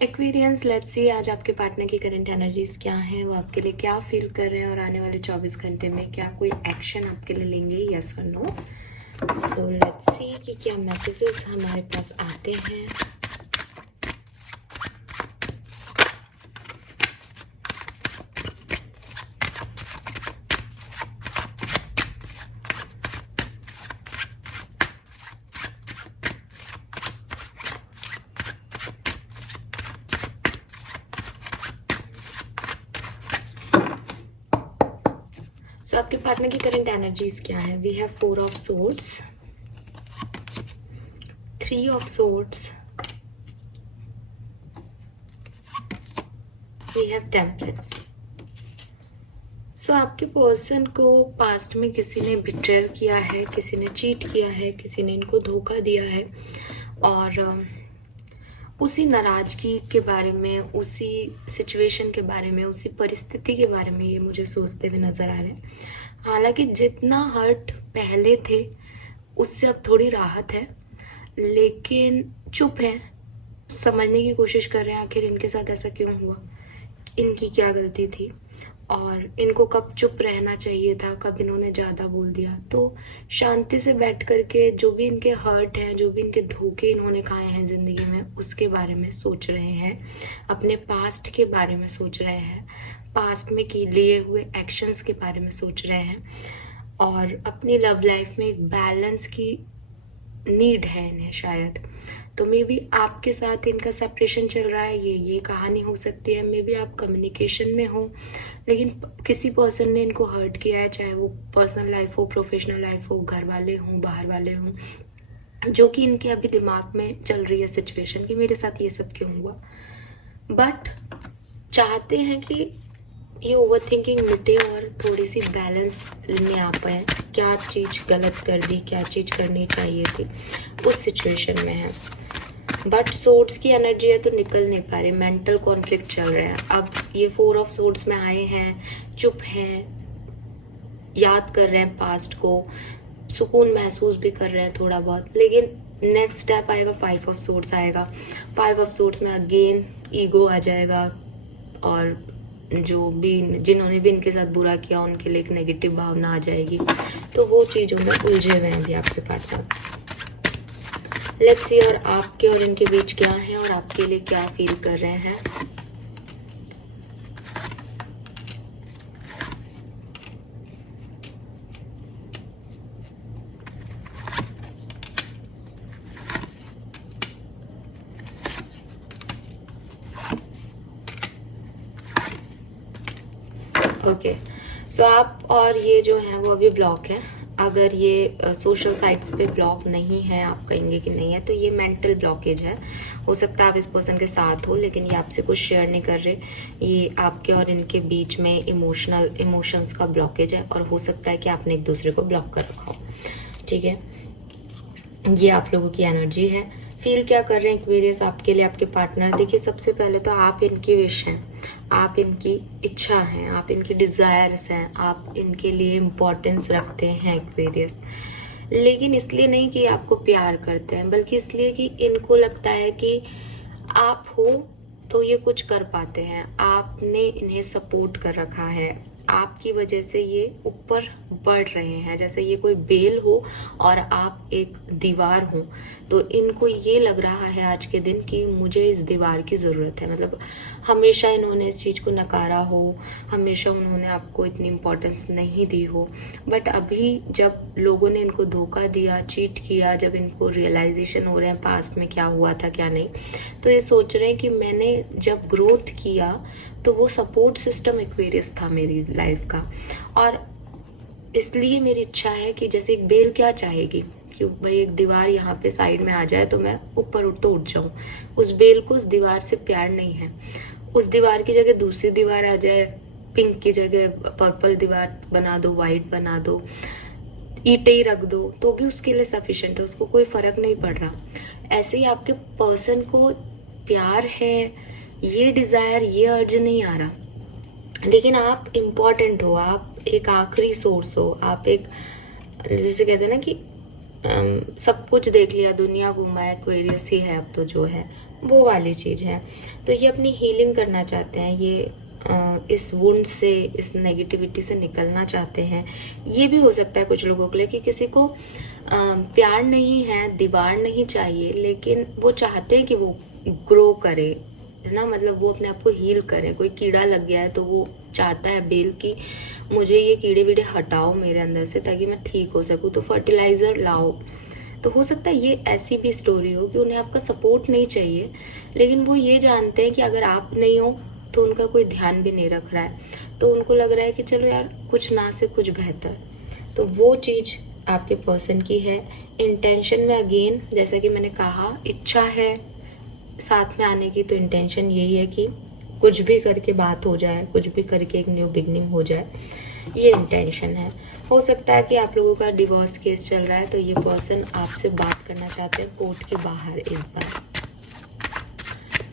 Aquarians, let's see आज आपके partner की करंट एनर्जीज क्या हैं, वो आपके लिए क्या फील कर रहे हैं और आने वाले 24 घंटे में क्या कोई एक्शन आपके लिए लेंगे, यस और नो। सो लेट्स सी कि क्या मैसेजेस हमारे पास आते हैं। सो आपके पार्टनर की करंट एनर्जीज क्या है? We have 4 of swords, 3 of swords, we have temperance. So आपके पर्सन को पास्ट में किसी ने बिट्रेयर किया है, किसी ने चीट किया है, किसी ने इनको धोखा दिया है और उसी नाराजगी के बारे में, उसी सिचुएशन के बारे में, उसी परिस्थिति के बारे में ये मुझे सोचते हुए नज़र आ रहे हैं। हालांकि जितना हर्ट पहले थे उससे अब थोड़ी राहत है, लेकिन चुप है, समझने की कोशिश कर रहे हैं आखिर इनके साथ ऐसा क्यों हुआ, इनकी क्या गलती थी और इनको कब चुप रहना चाहिए था, कब इन्होंने ज़्यादा बोल दिया। तो शांति से बैठ करके जो भी इनके हर्ट हैं, जो भी इनके धोखे इन्होंने खाए हैं ज़िंदगी में, उसके बारे में सोच रहे हैं, अपने पास्ट के बारे में सोच रहे हैं, पास्ट में लिए हुए एक्शंस के बारे में सोच रहे हैं और अपनी लव लाइफ में एक बैलेंस की नीड है इन्हें शायद। तो मे बी आपके साथ इनका सेपरेशन चल रहा है, ये कहानी हो सकती है। मे बी आप कम्युनिकेशन में हो, लेकिन किसी पर्सन ने इनको हर्ट किया है, चाहे वो पर्सनल लाइफ हो, प्रोफेशनल लाइफ हो, घर वाले हों, बाहर वाले हों, जो कि इनके अभी दिमाग में चल रही है सिचुएशन कि मेरे साथ ये सब क्यों हुआ। बट चाहते हैं कि ये ओवर थिंकिंग मिटे और थोड़ी सी बैलेंस में आ पाए, क्या चीज़ गलत कर दी, क्या चीज़ करनी चाहिए थी, उस सिचुएशन में है। बट सोर्ड्स की एनर्जी है तो निकल नहीं पा रहे, मेंटल कॉन्फ्लिक्ट चल रहे हैं। अब ये 4 ऑफ सोर्ड्स में आए हैं, चुप हैं, याद कर रहे हैं पास्ट को, सुकून महसूस भी कर रहे हैं थोड़ा बहुत, लेकिन नेक्स्ट स्टेप आएगा 5 ऑफ सोर्ड्स आएगा। 5 ऑफ सोर्ड्स में अगेन ईगो आ जाएगा और जो भी जिन्होंने भी इनके साथ बुरा किया उनके लिए एक नेगेटिव भावना आ जाएगी। तो वो चीज़ों में उलझे हुए हैं अभी आपके पार्टनर। लेट्स सी और आपके और इनके बीच क्या है और आपके लिए क्या फील कर रहे हैं। ओके, सो आप और ये जो है वो अभी ब्लॉक है। अगर ये सोशल साइट्स पे ब्लॉक नहीं है, आप कहेंगे कि नहीं है, तो ये मेंटल ब्लॉकेज है। हो सकता है आप इस पर्सन के साथ हो लेकिन ये आपसे कुछ शेयर नहीं कर रहे। ये आपके और इनके बीच में इमोशंस का ब्लॉकेज है और हो सकता है कि आपने एक दूसरे को ब्लॉक कर रखा हो। ठीक है, ये आप लोगों की एनर्जी है। फील क्या कर रहे हैं एक्वेरियस आपके लिए आपके पार्टनर? देखिए, सबसे पहले तो आप इनकी विश हैं, आप इनकी इच्छा हैं, आप इनकी डिज़ायर्स हैं, आप इनके लिए इम्पोर्टेंस रखते हैं एक्वेरियस। लेकिन इसलिए नहीं कि आपको प्यार करते हैं, बल्कि इसलिए कि इनको लगता है कि आप हो तो ये कुछ कर पाते हैं, आपने इन्हें सपोर्ट कर रखा है, आपकी वजह से ये ऊपर बढ़ रहे हैं। जैसे ये कोई बेल हो और आप एक दीवार हो, तो इनको ये लग रहा है आज के दिन कि मुझे इस दीवार की ज़रूरत है। मतलब हमेशा इन्होंने इस चीज़ को नकारा हो, हमेशा उन्होंने आपको इतनी इम्पोर्टेंस नहीं दी हो, बट अभी जब लोगों ने इनको धोखा दिया, चीट किया, जब इनको रियलाइजेशन हो रहे हैं पास्ट में क्या हुआ था क्या नहीं, तो ये सोच रहे हैं कि मैंने जब ग्रोथ किया तो वो सपोर्ट सिस्टम एक्वेरियस था मेरी लाइफ का, और इसलिए मेरी इच्छा है कि जैसे एक बेल क्या चाहेगी कि भाई एक दीवार यहाँ पे साइड में आ जाए तो मैं ऊपर उठ जाऊँ। उस बेल को उस दीवार से प्यार नहीं है, उस दीवार की जगह दूसरी दीवार आ जाए, पिंक की जगह पर्पल दीवार बना दो, वाइट बना दो, ईंटें ही रख दो, तो भी उसके लिए सफिशिएंट है, उसको कोई फर्क नहीं पड़ रहा। ऐसे ही आपके पर्सन को प्यार है, ये डिज़ायर, ये अर्ज नहीं आ रहा, लेकिन आप इम्पॉर्टेंट हो, आप एक आखिरी सोर्स हो, आप एक, जैसे कहते हैं ना कि सब कुछ देख लिया, दुनिया घूमा है, एक्वेरियस ही है अब तो जो है, वो वाली चीज़ है। तो ये अपनी हीलिंग करना चाहते हैं, ये इस वुंड से, इस नेगेटिविटी से निकलना चाहते हैं। ये भी हो सकता है कुछ लोगों के लिए कि किसी को प्यार नहीं है, दीवार नहीं चाहिए, लेकिन वो चाहते हैं कि वो ग्रो करे, है ना, मतलब वो अपने आप को हील करें। कोई कीड़ा लग गया है तो वो चाहता है बेल कि मुझे ये कीड़े वीड़े हटाओ मेरे अंदर से ताकि मैं ठीक हो सकूं, तो फर्टिलाइजर लाओ। तो हो सकता है ये ऐसी भी स्टोरी हो कि उन्हें आपका सपोर्ट नहीं चाहिए, लेकिन वो ये जानते हैं कि अगर आप नहीं हो तो उनका कोई ध्यान भी नहीं रख रहा है, तो उनको लग रहा है कि चलो यार कुछ ना से कुछ बेहतर। तो वो चीज़ आपके पर्सन की है। इंटेंशन में अगेन जैसा कि मैंने कहा, इच्छा है साथ में आने की, तो इंटेंशन यही है कि कुछ भी करके बात हो जाए, कुछ भी करके एक न्यू बिगनिंग हो जाए, ये इंटेंशन है। हो सकता है कि आप लोगों का डिवोर्स केस चल रहा है, तो ये पर्सन आपसे बात करना चाहते हैं कोर्ट के बाहर इस बार।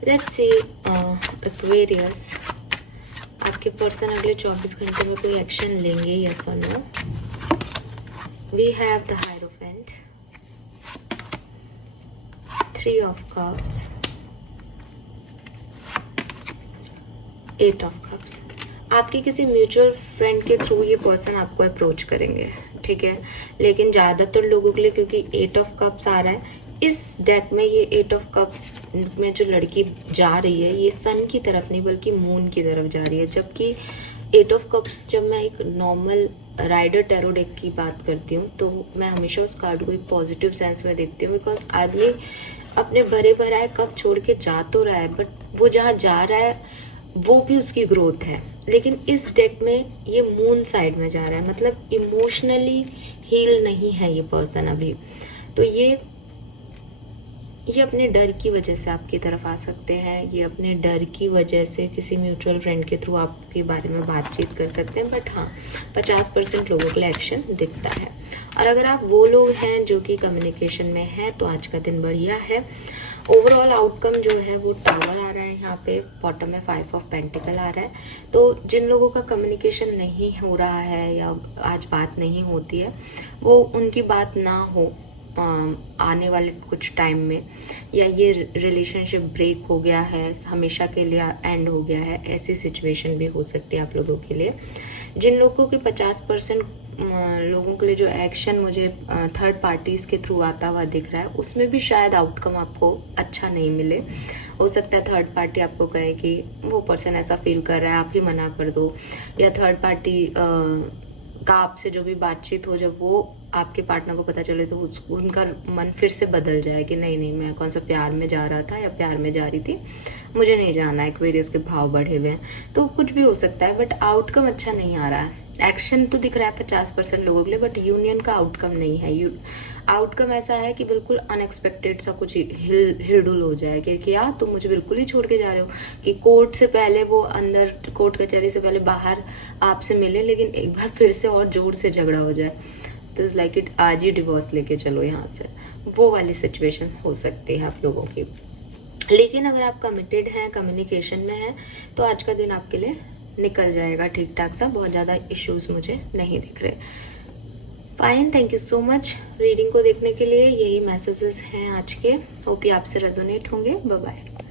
लेट्स सी एक्वेरियस, आपके पर्सन अगले 24 घंटे में कोई एक्शन लेंगे, यस और no? We have the Hierophant, 3 of cups, 8 of cups. आपके किसी म्यूचुअल फ्रेंड के थ्रू ये पर्सन आपको अप्रोच करेंगे, ठीक है, लेकिन ज़्यादातर लोगों के लिए क्योंकि 8 ऑफ कप्स आ रहा है इस डेक में, ये 8 ऑफ कप्स में जो लड़की जा रही है ये सन की तरफ नहीं बल्कि मून की तरफ जा रही है। जबकि 8 ऑफ कप्स, जब मैं एक नॉर्मल राइडर टैरो डेक की बात करती हूँ तो मैं हमेशा उस कार्ड को एक पॉजिटिव सेंस में देखती हूँ, बिकॉज आदमी अपने भरे भराए कप छोड़ के जा तो रहा है, बट वो जहाँ जा रहा है वो भी उसकी ग्रोथ है। लेकिन इस डेक में ये मून साइड में जा रहा है, मतलब इमोशनली हील नहीं है ये पर्सन अभी। तो ये अपने डर की वजह से आपकी तरफ आ सकते हैं, ये अपने डर की वजह से किसी म्यूचुअल फ्रेंड के थ्रू आपके बारे में बातचीत कर सकते हैं। बट हाँ, 50% लोगों के लिए एक्शन दिखता है। और अगर आप वो लोग हैं जो कि कम्युनिकेशन में हैं तो आज का दिन बढ़िया है। ओवरऑल आउटकम जो है वो टावर आ रहा है, यहाँ पे बॉटम में 5 ऑफ पेंटिकल आ रहा है। तो जिन लोगों का कम्युनिकेशन नहीं हो रहा है या आज बात नहीं होती है, वो उनकी बात ना हो आने वाले कुछ टाइम में, या ये रिलेशनशिप ब्रेक हो गया है, हमेशा के लिए एंड हो गया है, ऐसी सिचुएशन भी हो सकती है आप लोगों के लिए। जिन लोगों के 50% लोगों के लिए जो एक्शन मुझे थर्ड पार्टीज के थ्रू आता हुआ दिख रहा है, उसमें भी शायद आउटकम आपको अच्छा नहीं मिले। हो सकता है थर्ड पार्टी आपको कहे कि वो पर्सन ऐसा फील कर रहा है, आप ही मना कर दो, या थर्ड पार्टी का आपसे जो भी बातचीत हो, जब वो आपके पार्टनर को पता चले तो उनका मन फिर से बदल जाए कि नहीं नहीं, मैं कौन सा प्यार में जा रहा था या प्यार में जा रही थी, मुझे नहीं जाना है, एक्वेरियस के भाव बढ़े हुए हैं। तो कुछ भी हो सकता है, बट आउटकम अच्छा नहीं आ रहा है। एक्शन तो दिख रहा है 50% लोगों के लिए, बट यूनियन का आउटकम नहीं है। आउटकम ऐसा है कि बिल्कुल अनएक्सपेक्टेड सा कुछ हिलडुल हो जाए कि यार तुम मुझे बिल्कुल ही छोड़ के जा रहे हो, कि कोर्ट से पहले वो अंदर, कोर्ट कचहरी से पहले बाहर आपसे मिले, लेकिन एक बार फिर से और जोर से झगड़ा हो जाए, तो इज लाइक इट आज ही डिवोर्स लेके चलो यहाँ से, वो वाली सिचुएशन हो सकती है आप लोगों की। लेकिन अगर आप कमिटेड हैं, कम्युनिकेशन में हैं, तो आज का दिन आपके लिए निकल जाएगा ठीक ठाक सा, बहुत ज़्यादा इश्यूज मुझे नहीं दिख रहे। Fine, thank you so much reading को देखने के लिए। यही मैसेजेस हैं आज के, होप ये आपसे रेजोनेट होंगे। Bye bye.